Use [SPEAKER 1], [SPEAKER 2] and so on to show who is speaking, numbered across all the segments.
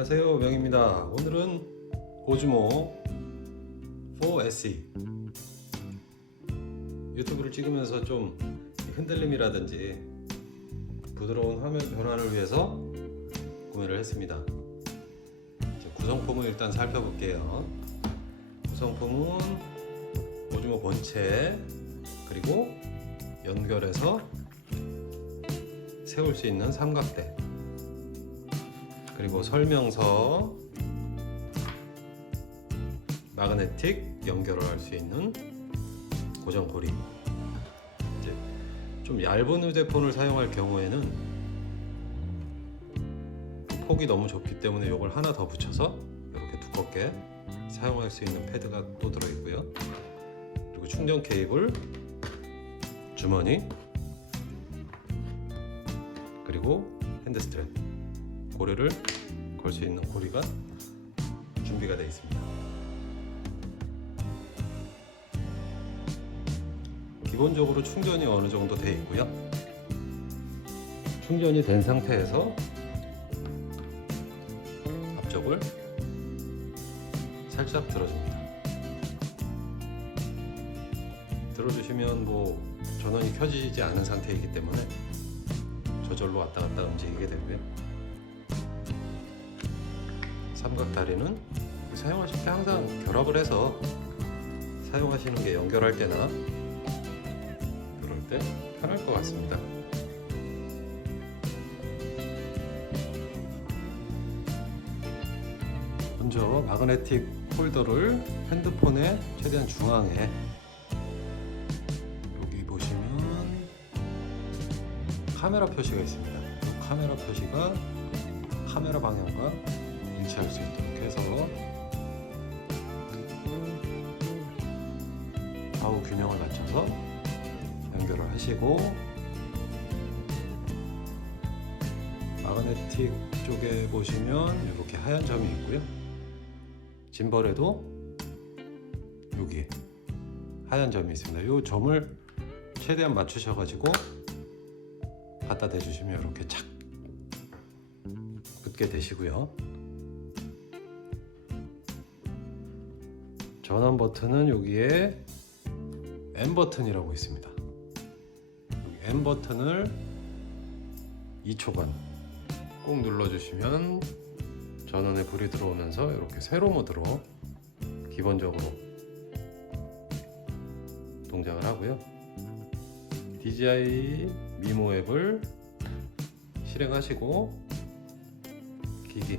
[SPEAKER 1] 안녕하세요. 명입니다. 오늘은 오즈모 4SE 유튜브를 찍으면서 좀 흔들림이라든지 부드러운 화면 변화를 위해서 구매를 했습니다. 이제 구성품을 일단 살펴볼게요. 구성품은 오즈모 본체 그리고 연결해서 세울 수 있는 삼각대 그리고 설명서 마그네틱 연결을 할 수 있는 고정고리. 이제 좀 얇은 휴대폰을 사용할 경우에는 폭이 너무 좁기 때문에 이걸 하나 더 붙여서 이렇게 두껍게 사용할 수 있는 패드가 또 들어있고요. 그리고 충전 케이블 주머니 그리고 핸드 스트랩 고리를 걸 수 있는 고리가 준비가 되어 있습니다. 기본적으로 충전이 어느 정도 되어 있고요. 충전이 된 상태에서 앞쪽을 살짝 들어줍니다. 들어주시면 뭐 전원이 켜지지 않은 상태이기 때문에 저절로 왔다 갔다 움직이게 되고요. 삼각 다리는 사용하실 때 항상 결합을 해서 사용하시는 게 연결할 때나 그럴 때 편할 것 같습니다. 먼저 마그네틱 홀더를 핸드폰의 최대한 중앙에 여기 보시면 카메라 표시가 있습니다. 이 카메라 표시가 카메라 방향과 일치할 수 있도록 해서 좌우 균형을 맞춰서 연결을 하시고 마그네틱 쪽에 보시면 이렇게 하얀 점이 있고요. 짐벌에도 여기 하얀 점이 있습니다. 이 점을 최대한 맞추셔 가지고 갖다 대주시면 이렇게 착 붙게 되시고요. 전원 버튼은 여기에 M 버튼이라고 있습니다. M 버튼을 2초간 꼭 눌러주시면 전원에 불이 들어오면서 이렇게 세로 모드로 기본적으로 동작을 하고요. DJI 미모 앱을 실행하시고 기기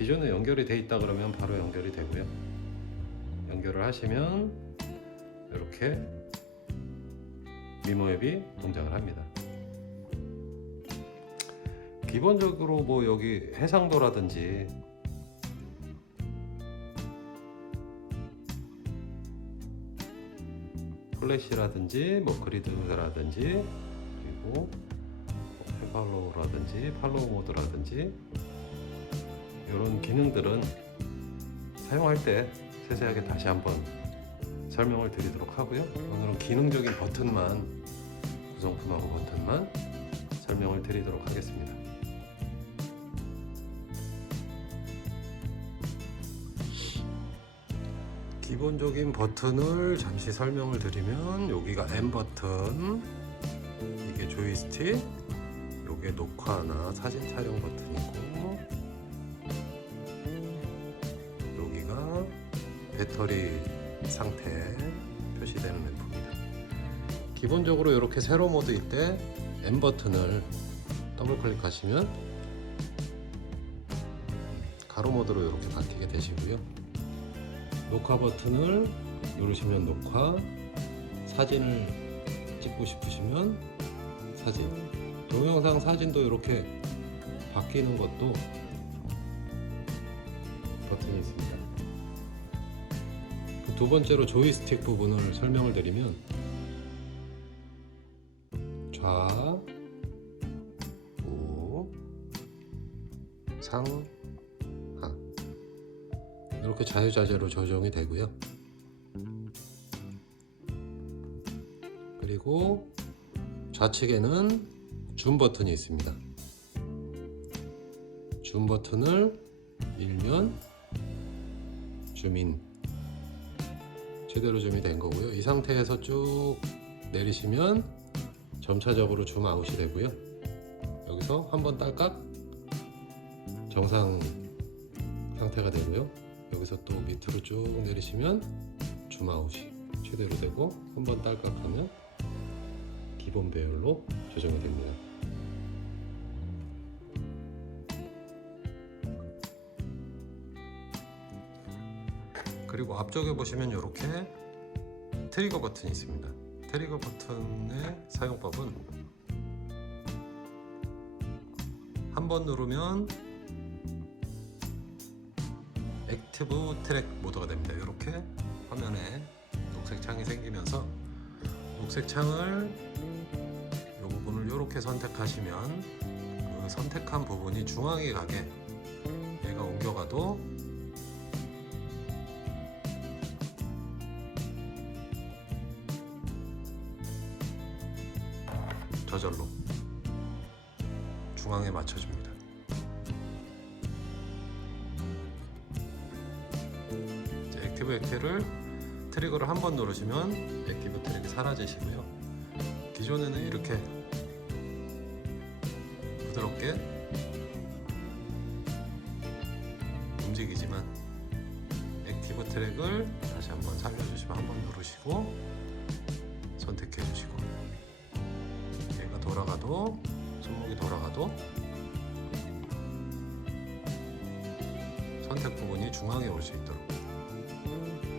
[SPEAKER 1] 기존에 연결이 돼 있다 그러면 바로 연결이 되고요. 연결을 하시면 이렇게 미모 앱이 동작을 합니다. 기본적으로 뭐 여기 해상도라든지 플래시라든지 뭐 그리드라든지 그리고 뭐 팔로우라든지 팔로우 모드라든지 이런 기능들은 사용할 때 세세하게 다시 한번 설명을 드리도록 하고요. 오늘은 기능적인 버튼만 구성품하고 버튼만 설명을 드리도록 하겠습니다. 기본적인 버튼을 잠시 설명을 드리면 여기가 M 버튼, 이게 조이스틱, 요게 녹화나 사진 촬영 버튼이고 배터리 상태 표시되는 램프입니다. 기본적으로 이렇게 세로 모드일 때 M 버튼을 더블 클릭하시면 가로 모드로 이렇게 바뀌게 되시고요. 녹화 버튼을 누르시면 녹화, 사진을 찍고 싶으시면 사진, 동영상 사진도 이렇게 바뀌는 것도 버튼이 있습니다. 그두 번째로 조이스틱 부분을 설명을 드리면 좌, 우, 상, 하 이렇게 자유자재로 조정이 되고요. 그리고 좌측에는 줌 버튼이 있습니다. 줌 버튼을 밀면 줌인 제대로 줌이 된 거고요. 이 상태에서 쭉 내리시면 점차적으로 줌 아웃이 되고요. 여기서 한번 딸깍 정상 상태가 되고요. 여기서 또 밑으로 쭉 내리시면 줌 아웃이 최대로 되고 한번 딸깍하면 기본 배열로 조정이 됩니다. 그리고 앞쪽에 보시면 이렇게 트리거 버튼이 있습니다. 트리거 버튼의 사용법은 한 번 누르면 액티브 트랙 모드가 됩니다. 이렇게 화면에 녹색 창이 생기면서 녹색 창을 이 부분을 이렇게 선택하시면 그 선택한 부분이 중앙에 가게 얘가 옮겨가도 저절로 중앙에 맞춰줍니다. 이제 액티브 액티를 트리거를 한 번 누르시면 액티브 트랙이 사라지시고요. 기존에는 이렇게 부드럽게 움직이지만 액티브 트랙을 다시 한번 살려주시면 한번 누르시고 선택해 주시고 돌아가도 손목이 돌아가도 선택 부분이 중앙에 올 수 있도록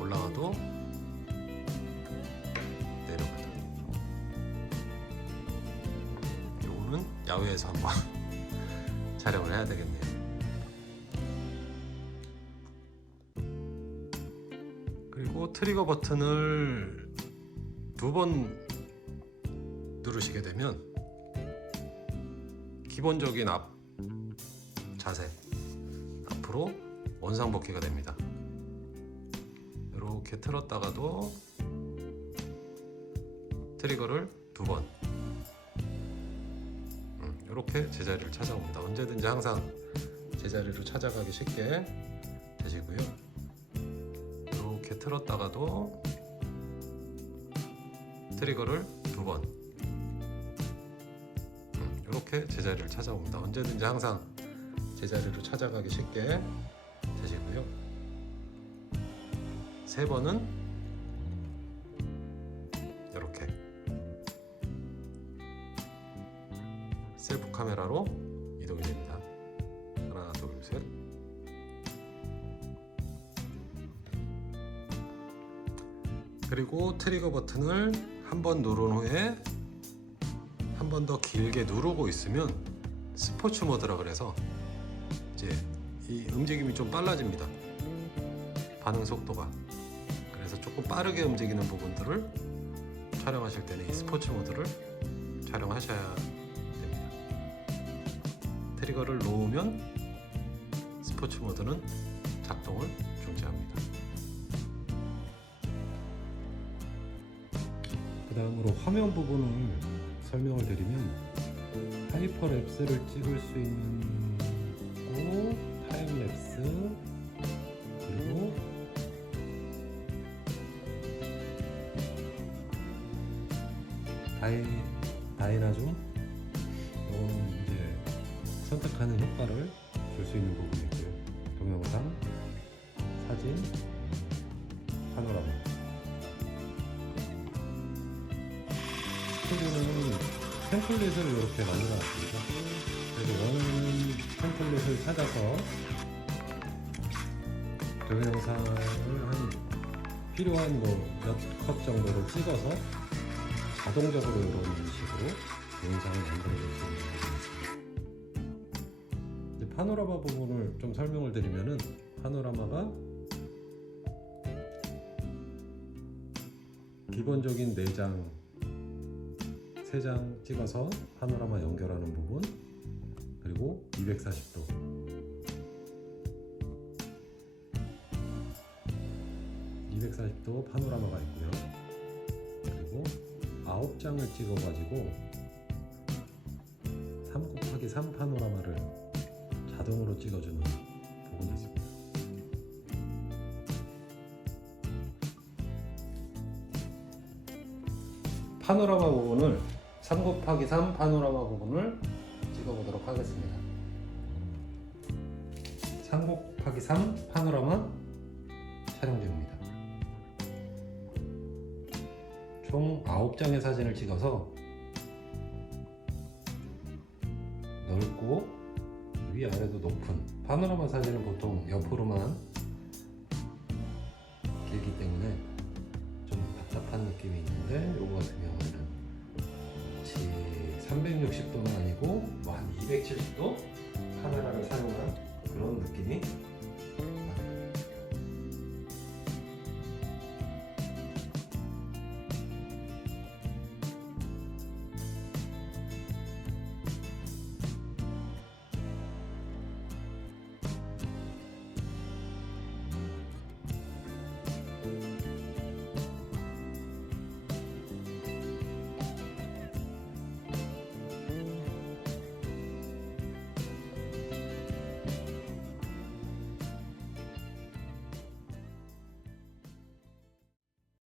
[SPEAKER 1] 올라가도 내려가도. 요거는 야외에서 한번 촬영을 해야 되겠네요. 그리고 트리거 버튼을 두 번 누르시게 되면 기본적인 앞 자세 앞으로 원상복귀가 됩니다. 이렇게 틀었다가도 트리거를 두 번. 이렇게 제자리를 찾아옵니다. 언제든지 항상 제자리로 찾아가기 쉽게 되시고요. 이렇게 틀었다가도 트리거를 두 번. 이렇게 제자리를 찾아옵니다. 언제든지 항상 제자리로 찾아가기 쉽게 되시고요. 세 번은 이렇게 셀프 카메라로 이동이 됩니다. 하나, 둘, 셋. 그리고 트리거 버튼을 한 번 누른 후에 한 번 더 길게 누르고 있으면 스포츠 모드라 그래서 이제 이 움직임이 좀 빨라집니다. 반응 속도가. 그래서 조금 빠르게 움직이는 부분들을 촬영하실 때는 이 스포츠 모드를 촬영하셔야 됩니다. 트리거를 놓으면 스포츠 모드는 작동을 중지합니다.
[SPEAKER 2] 그 다음으로 화면 부분을 설명을 드리면 하이퍼랩스를 찍을 수 있는 거, 타임랩스 그리고 다이, 다이나줌 이거는 이제 선택하는 효과를 줄 수 있는 부분이 있고요. 동영상, 사진, 파노라마 스튜디오는 템플릿을 이렇게 만들어 놨습니다. 그래서 원하는 템플릿을 찾아서 동영상을 한 필요한 뭐 몇 컷 정도를 찍어서 자동적으로 이런 식으로 동영상을 만들어 줄 수 있는. 이제 파노라마 부분을 좀 설명을 드리면은 파노라마가 기본적인 4장 3장 찍어서 파노라마 연결하는 부분 그리고 240도 240도 파노라마가 있고요 그리고 9장을 찍어 가지고 3 곱하기 3 파노라마를 자동으로 찍어주는 부분이 있습니다.
[SPEAKER 1] 파노라마 부분을 3 곱하기 3 파노라마 부분을 찍어보도록 하겠습니다. 3 곱하기 3 파노라마 촬영 중입니다. 총 9장의 사진을 찍어서 넓고 위아래도 높은 파노라마 사진은 보통 옆으로만 길기 때문에 좀 답답한 느낌이 있는데 요거 같은 경우에는 360도는 아니고 뭐 한 270도 카메라를 사용한 그런 느낌이